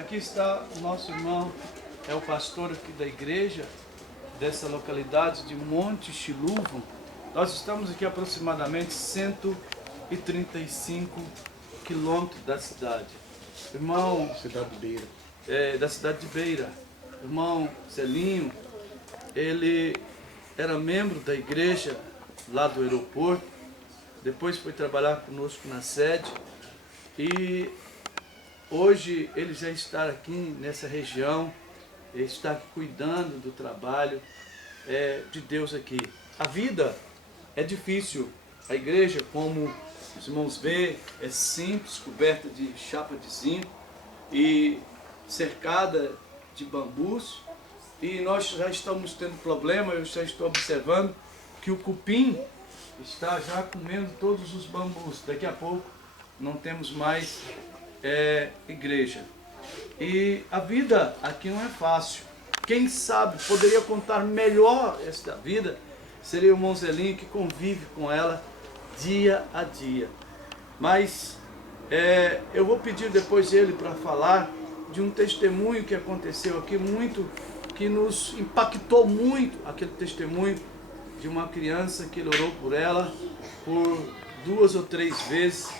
Aqui está o nosso irmão, é o pastor aqui da igreja, dessa localidade de Monte Xiluvo. Nós estamos aqui aproximadamente 135 quilômetros da cidade. Irmão, Cidade de Beira. da cidade de Beira. Irmão Celinho, ele era membro da igreja lá do aeroporto, depois foi trabalhar conosco na sede e hoje ele já está aqui nessa região, ele está cuidando do trabalho de Deus aqui. A vida é difícil, a igreja, como os irmãos veem, é simples, coberta de chapa de zinco e cercada de bambus, e nós já estamos tendo problema. Eu já estou observando que o cupim está já comendo todos os bambus. Daqui a pouco não temos mais igreja. E a vida aqui não é fácil. Quem sabe poderia contar melhor esta vida seria o irmão Zelinho, que convive com ela dia a dia. Mas eu vou pedir depois ele para falar de um testemunho que aconteceu aqui, que nos impactou muito, aquele testemunho de uma criança que ele orou por ela por 2 ou 3 vezes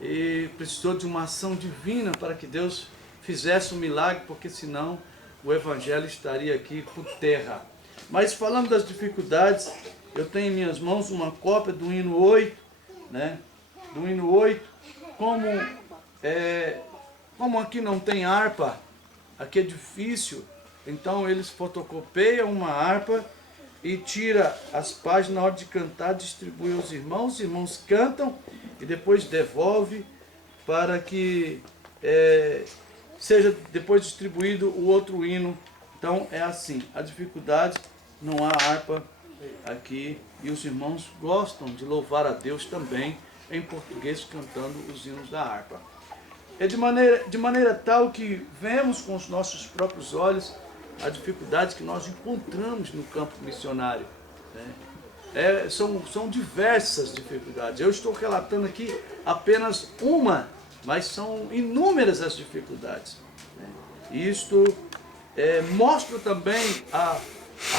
e precisou de uma ação divina para que Deus fizesse um milagre, porque senão o evangelho estaria aqui por terra. Mas falando das dificuldades, eu tenho em minhas mãos uma cópia do hino 8, né? Do hino 8, como aqui não tem harpa, aqui é difícil, então eles fotocopeiam uma harpa e tira as páginas na hora de cantar, distribui aos irmãos, os irmãos cantam e depois devolve para que seja depois distribuído o outro hino. Então é assim, a dificuldade, não há harpa aqui e os irmãos gostam de louvar a Deus também em português cantando os hinos da harpa. É de maneira tal que vemos com os nossos próprios olhos a dificuldade que nós encontramos no campo missionário, né? São diversas dificuldades. Eu estou relatando aqui apenas uma, mas são inúmeras as dificuldades, né? E isto mostra também a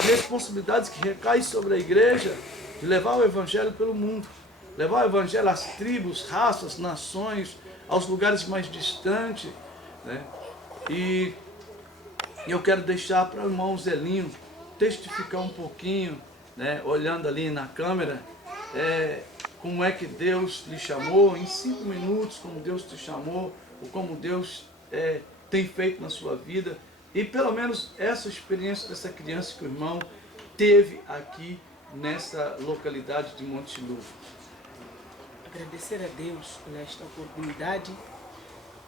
responsabilidade que recai sobre a igreja de levar o evangelho pelo mundo, levar o evangelho às tribos, raças, nações, aos lugares mais distantes, né? E eu quero deixar para o irmão Zelinho testificar um pouquinho, né, olhando ali na câmera, como é que Deus lhe chamou, em 5 minutos, como Deus te chamou, ou como Deus tem feito na sua vida, e pelo menos essa experiência dessa criança que o irmão teve aqui nessa localidade de Monte Xiluvo. Agradecer a Deus por esta oportunidade,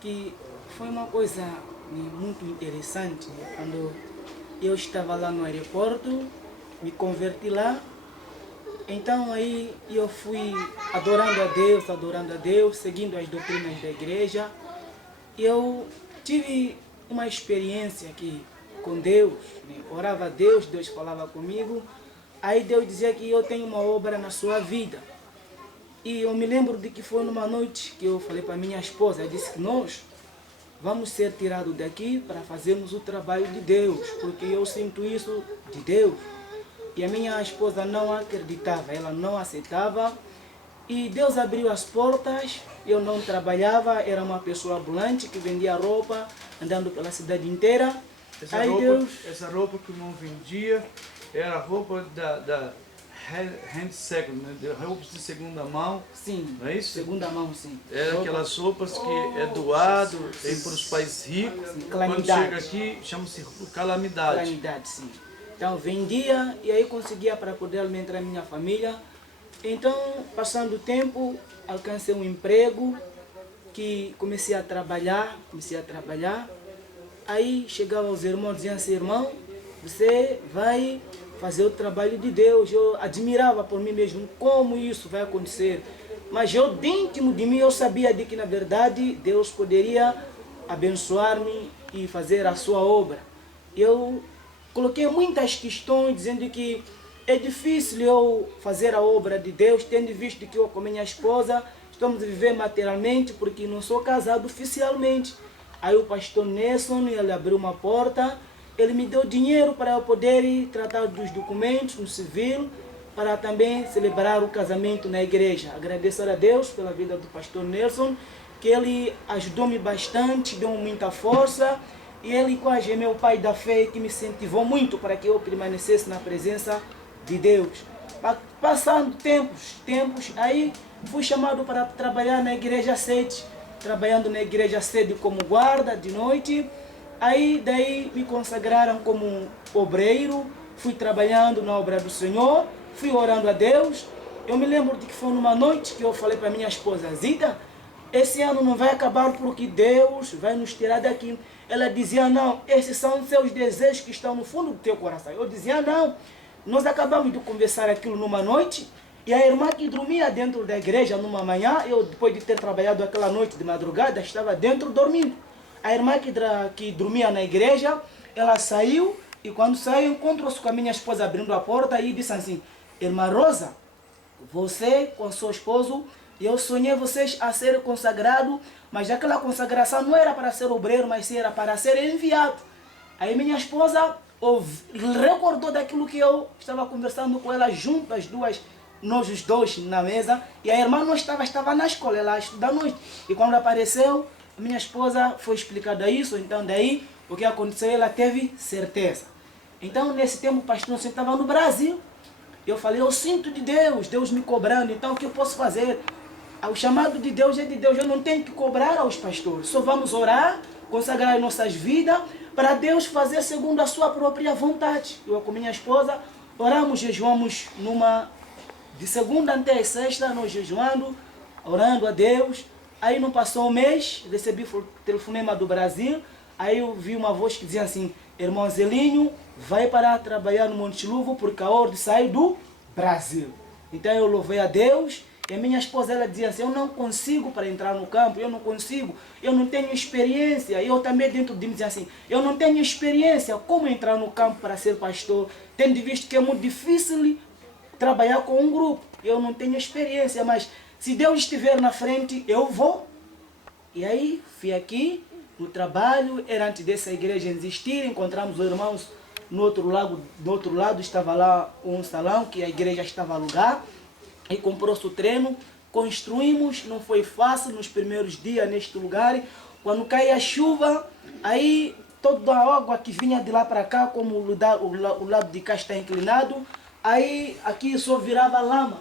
que foi uma coisa muito interessante. Quando eu estava lá no aeroporto, me converti lá, então aí eu fui adorando a Deus, seguindo as doutrinas da igreja. Eu tive uma experiência aqui com Deus, né? Orava a Deus, Deus falava comigo, aí Deus dizia que eu tenho uma obra na sua vida. E eu me lembro de que foi numa noite que eu falei para minha esposa, eu disse que nós vamos ser tirados daqui para fazermos o trabalho de Deus, porque eu sinto isso de Deus. E a minha esposa não acreditava, ela não aceitava. E Deus abriu as portas, eu não trabalhava, era uma pessoa ambulante que vendia roupa, andando pela cidade inteira. Essa roupa que o irmão vendia era a roupa da hand second, né? Roupas de segunda mão. Sim, não é isso? Segunda mão, sim. Era aquelas roupas que é doado para os países ricos. Sim, quando chega aqui, chama-se calamidade. Calamidade, sim. Então vendia e aí conseguia para poder alimentar a minha família. Então, passando o tempo, alcancei um emprego, que comecei a trabalhar. Aí chegava os irmãos, diziam assim: irmão, você vai fazer o trabalho de Deus. Eu admirava por mim mesmo como isso vai acontecer. Mas eu, dentro de mim, eu sabia de que, na verdade, Deus poderia abençoar-me e fazer a sua obra. Eu coloquei muitas questões, dizendo que é difícil eu fazer a obra de Deus, tendo visto que eu com minha esposa estamos a viver materialmente, porque não sou casado oficialmente. Aí o pastor Nelson, ele abriu uma porta, ele me deu dinheiro para eu poder ir tratar dos documentos no civil, para também celebrar o casamento na igreja. Agradecer a Deus pela vida do pastor Nelson, que ele ajudou-me bastante, deu muita força, e ele quase é meu pai da fé, que me incentivou muito para que eu permanecesse na presença de Deus. Passando tempos, aí fui chamado para trabalhar na igreja sede, trabalhando na igreja sede como guarda de noite. Aí daí me consagraram como obreiro, fui trabalhando na obra do Senhor, fui orando a Deus. Eu me lembro de que foi numa noite que eu falei para minha esposa, Zita, esse ano não vai acabar porque Deus vai nos tirar daqui. Ela dizia, não, esses são os seus desejos que estão no fundo do teu coração. Eu dizia, não. Nós acabamos de conversar aquilo numa noite, e a irmã que dormia dentro da igreja numa manhã, eu depois de ter trabalhado aquela noite de madrugada, estava dentro dormindo. A irmã que dormia na igreja, ela saiu, e quando saiu encontrou-se com a minha esposa abrindo a porta e disse assim, irmã Rosa, você com seu esposo, eu sonhei vocês a serem consagrados, mas aquela consagração não era para ser obreiro, mas sim era para ser enviado. Aí minha esposa recordou daquilo que eu estava conversando com ela junto, as duas, nós os dois na mesa, e a irmã não estava na escola, ela estuda à noite. E quando apareceu, a minha esposa foi explicada isso, então daí o que aconteceu, ela teve certeza. Então nesse tempo o pastor Nelson estava no Brasil, eu falei, eu sinto de Deus, Deus me cobrando, então o que eu posso fazer? O chamado de Deus é de Deus, eu não tenho que cobrar aos pastores, só vamos orar, consagrar nossas vidas, para Deus fazer segundo a sua própria vontade. Eu com minha esposa oramos, jejuamos de segunda até sexta, nós jejuando, orando a Deus. Aí não passou um mês, recebi o telefonema do Brasil, aí eu vi uma voz que dizia assim, irmão Zelinho, vai para trabalhar no Monte Luvo porque a ordem sai do Brasil. Então eu louvei a Deus. E a minha esposa, ela dizia assim, eu não consigo para entrar no campo, eu não consigo, eu não tenho experiência. E eu também dentro de mim dizia assim, eu não tenho experiência, como entrar no campo para ser pastor, tendo visto que é muito difícil trabalhar com um grupo. Eu não tenho experiência, mas se Deus estiver na frente, eu vou. E aí, fui aqui, no trabalho, era antes dessa igreja existir, encontramos os irmãos do outro lado estava lá um salão que a igreja estava a alugar. E comprou-se o treino, construímos, não foi fácil nos primeiros dias neste lugar. Quando cai a chuva, aí toda a água que vinha de lá para cá, como o lado de cá está inclinado, aí aqui só virava lama.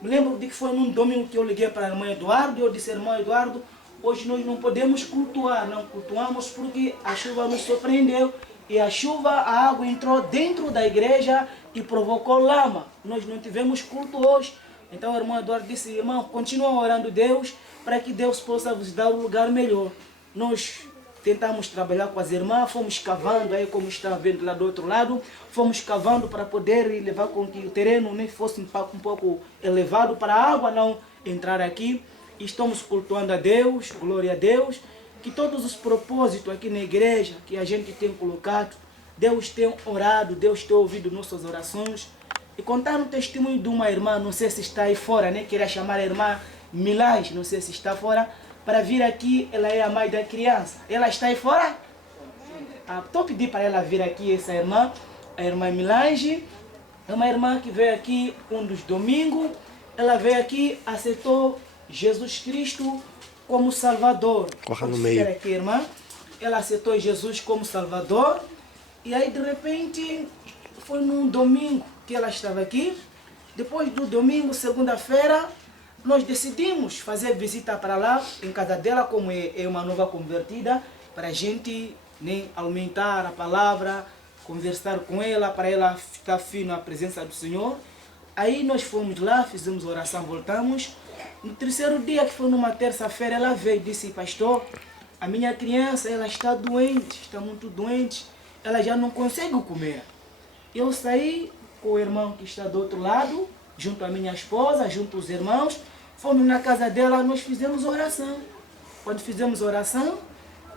Me lembro de que foi num domingo que eu liguei para a irmã Eduardo, e eu disse, irmão Eduardo, hoje nós não podemos cultuar, não cultuamos porque a chuva nos surpreendeu. E a chuva, a água entrou dentro da igreja e provocou lama. Nós não tivemos culto hoje. Então o irmão Eduardo disse, irmão, continua orando a Deus para que Deus possa vos dar um lugar melhor. Nós tentamos trabalhar com as irmãs, fomos cavando, aí como está vendo lá do outro lado, fomos cavando para poder levar com que o terreno nem fosse um pouco elevado para a água não entrar aqui. E estamos cultuando a Deus, glória a Deus, que todos os propósitos aqui na igreja que a gente tem colocado, Deus tem orado, Deus tem ouvido nossas orações. E contar um testemunho de uma irmã, não sei se está aí fora, né? Queria chamar a irmã Milange, não sei se está fora, para vir aqui, ela é a mãe da criança. Ela está aí fora? Estou pedindo para ela vir aqui, essa irmã, a irmã Milange. É uma irmã que veio aqui um dos domingos, ela veio aqui, aceitou Jesus Cristo como Salvador. Corra no meio. Aqui, irmã. Ela aceitou Jesus como Salvador, e aí de repente, foi num domingo que ela estava aqui. Depois do domingo, segunda-feira, nós decidimos fazer visita para lá, em casa dela, como é uma nova convertida, para a gente aumentar a palavra, conversar com ela, para ela ficar firme na presença do Senhor. Aí nós fomos lá, fizemos oração, voltamos. No terceiro dia, que foi numa terça-feira, ela veio e disse, pastor, a minha criança, ela está doente, está muito doente, ela já não consegue comer. Eu saí com o irmão que está do outro lado, junto à minha esposa, junto aos irmãos, fomos na casa dela, nós fizemos oração. Quando fizemos oração,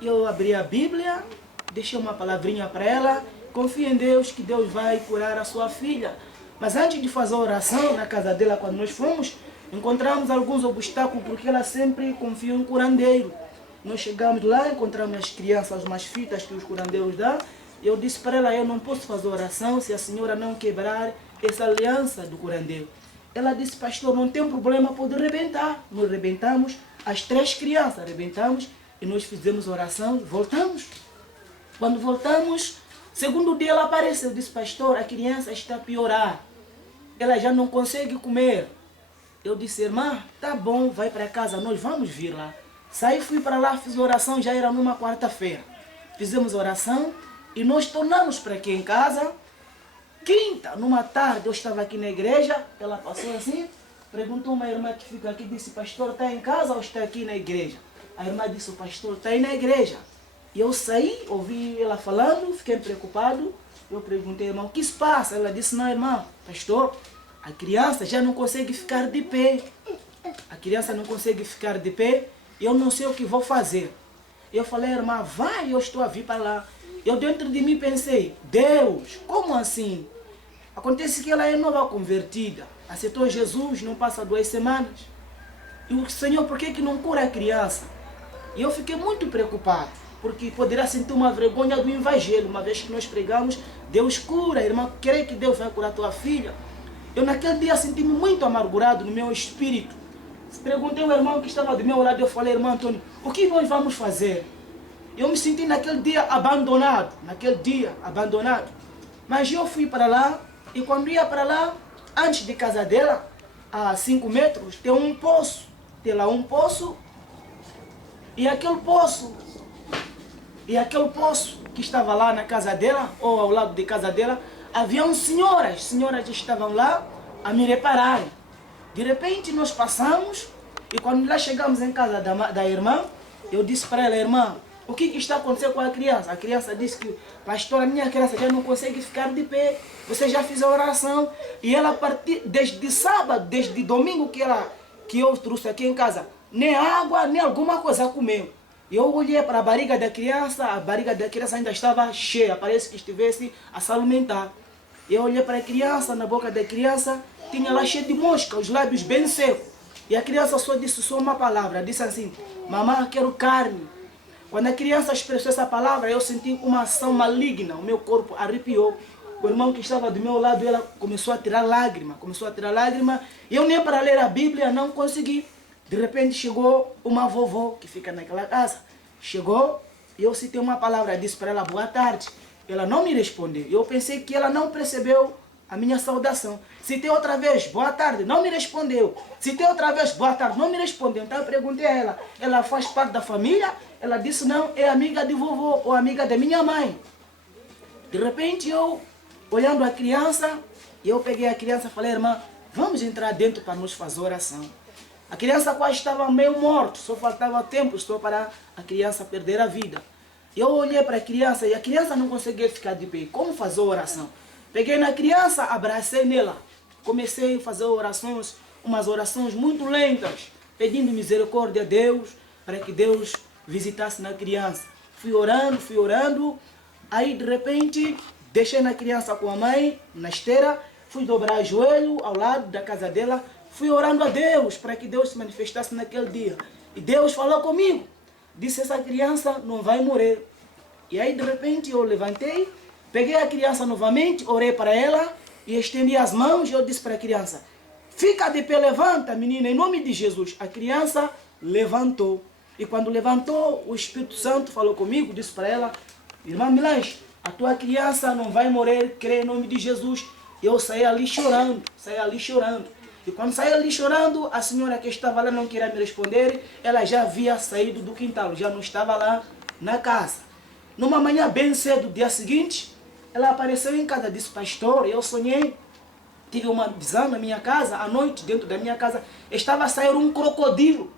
eu abri a Bíblia, deixei uma palavrinha para ela, confia em Deus que Deus vai curar a sua filha. Mas antes de fazer a oração na casa dela, quando nós fomos, encontramos alguns obstáculos, porque ela sempre confiou em curandeiro. Nós chegamos lá, encontramos as crianças, umas fitas que os curandeiros dão. Eu disse para ela, eu não posso fazer oração se a senhora não quebrar essa aliança do curandeiro. Ela disse, pastor, não tem problema, pode arrebentar. Nós arrebentamos, as 3 crianças arrebentamos e nós fizemos oração, voltamos. Quando voltamos, segundo dia ela apareceu, disse, pastor, a criança está a piorar. Ela já não consegue comer. Eu disse, irmã, tá bom, vai para casa, nós vamos vir lá. Saí, fui para lá, fiz oração, já era numa quarta-feira. Fizemos oração e nós tornamos para aqui em casa. Quinta, numa tarde, eu estava aqui na igreja, ela passou assim, perguntou uma irmã que fica aqui, disse, pastor, está em casa ou está aqui na igreja? A irmã disse, o pastor está aí na igreja. E eu saí, ouvi ela falando, fiquei preocupado. Eu perguntei, irmã, o que se passa? Ela disse, não, irmã, pastor, a criança já não consegue ficar de pé. A criança não consegue ficar de pé, eu não sei o que vou fazer. Eu falei, irmã, vai, eu estou a vir para lá. Eu dentro de mim pensei, Deus, como assim? Acontece que ela é nova convertida, aceitou Jesus, não passa 2 semanas. E o Senhor, por que não cura a criança? E eu fiquei muito preocupado, porque poderá sentir uma vergonha do evangelho, uma vez que nós pregamos, Deus cura, irmã, crê que Deus vai curar tua filha? Eu naquele dia senti-me muito amargurado no meu espírito. Perguntei ao irmão que estava do meu lado, eu falei, irmão Antônio, o que nós vamos fazer? Eu me senti naquele dia abandonado, Mas eu fui para lá, e quando ia para lá, antes de casa dela, a 5 metros, tem um poço. Tem lá um poço, e aquele poço que estava lá na casa dela, ou ao lado de casa dela, haviam senhoras estavam lá a me repararem. De repente nós passamos, e quando lá chegamos em casa da irmã, eu disse para ela, irmã, o que está acontecendo com a criança? A criança disse que, pastor, a minha criança já não consegue ficar de pé, você já fez a oração. E ela, desde sábado, desde domingo que eu trouxe aqui em casa, nem água, nem alguma coisa comeu. Eu olhei para a barriga da criança ainda estava cheia, parece que estivesse a se alimentar. Eu olhei para a criança, na boca da criança, tinha lá cheio de mosca, os lábios bem secos. E a criança só disse uma palavra, disse assim, mamãe, quero carne. Quando a criança expressou essa palavra, eu senti uma ação maligna, o meu corpo arrepiou. O irmão que estava do meu lado, ela começou a tirar lágrima, e eu nem para ler a Bíblia não consegui. De repente chegou uma vovó que fica naquela casa. Chegou e eu citei uma palavra, disse para ela, boa tarde. Ela não me respondeu. Eu pensei que ela não percebeu a minha saudação. Citei outra vez, boa tarde, não me respondeu. Citei outra vez, boa tarde, não me respondeu. Então eu perguntei a ela faz parte da família? Ela disse, não, é amiga de vovô ou amiga da minha mãe. De repente eu, olhando a criança, eu peguei a criança e falei, irmã, vamos entrar dentro para nos fazer oração. A criança quase estava meio morta, só faltava tempo só para a criança perder a vida. Eu olhei para a criança e a criança não conseguia ficar de pé. Como fazer oração? Peguei na criança, abracei nela. Comecei a fazer orações, umas orações muito lentas, pedindo misericórdia a Deus, para que Deus visitasse na criança. Fui orando, aí de repente deixei na criança com a mãe, na esteira, fui dobrar o joelho ao lado da casa dela, fui orando a Deus para que Deus se manifestasse naquele dia. E Deus falou comigo, disse, essa criança não vai morrer. E aí de repente eu levantei, peguei a criança novamente, orei para ela e estendi as mãos e eu disse para a criança, fica de pé, levanta menina, em nome de Jesus. A criança levantou. E quando levantou, o Espírito Santo falou comigo, disse para ela, irmã Milange, a tua criança não vai morrer, crê em nome de Jesus. E eu saí ali chorando. E quando saí ali chorando, a senhora que estava lá não queria me responder, ela já havia saído do quintal, já não estava lá na casa. Numa manhã bem cedo, dia seguinte, ela apareceu em casa, disse, pastor, eu sonhei, tive uma visão na minha casa, à noite, dentro da minha casa, estava a sair um crocodilo.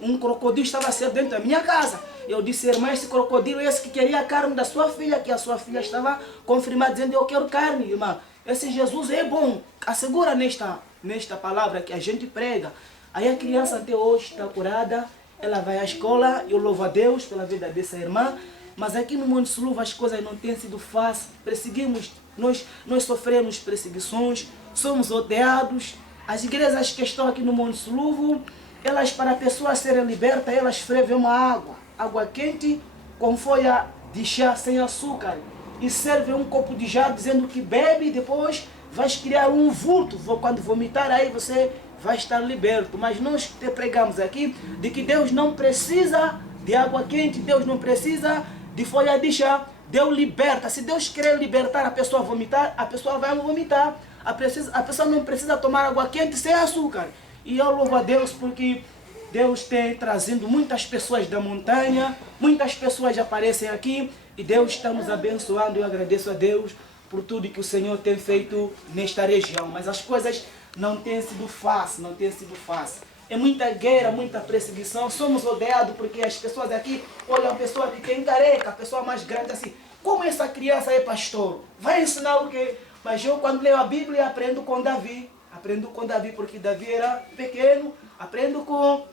Um crocodilo estava a sair dentro da minha casa. Eu disse, irmã, esse crocodilo é esse que queria a carne da sua filha, que a sua filha estava confirmada, dizendo, eu quero carne, irmã. Esse Jesus é bom, assegura nesta palavra que a gente prega. Aí a criança até hoje está curada, ela vai à escola, eu louvo a Deus pela vida dessa irmã, mas aqui no Monte Suluvo as coisas não têm sido fáceis, perseguimos, nós sofremos perseguições, somos odiados. As igrejas que estão aqui no Monte Suluvo, elas, para a pessoa serem liberta, elas fervem uma água quente com folha de chá sem açúcar. E servem um copo de chá dizendo que bebe e depois vais criar um vulto. Quando vomitar aí você vai estar liberto. Mas nós te pregamos aqui de que Deus não precisa de água quente, Deus não precisa de folha de chá. Deus liberta. Se Deus querer libertar a pessoa a vomitar, a pessoa vai vomitar. A pessoa não precisa tomar água quente sem açúcar. E eu louvo a Deus porque Deus tem trazido muitas pessoas da montanha, muitas pessoas aparecem aqui e Deus está nos abençoando. Eu agradeço a Deus por tudo que o Senhor tem feito nesta região. Mas as coisas não têm sido fáceis, não têm sido fáceis. É muita guerra, muita perseguição. Somos odiados porque as pessoas aqui olham a pessoa que tem careca, a pessoa mais grande assim. Como essa criança é pastor? Vai ensinar o quê? Mas eu, quando leio a Bíblia, aprendo com Davi. Aprendo com Davi porque Davi era pequeno. Aprendo com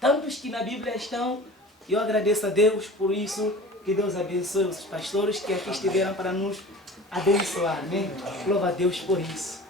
tantos que na Bíblia estão. E eu agradeço a Deus por isso. Que Deus abençoe os pastores que aqui estiveram para nos abençoar. Amém? Louva a Deus por isso.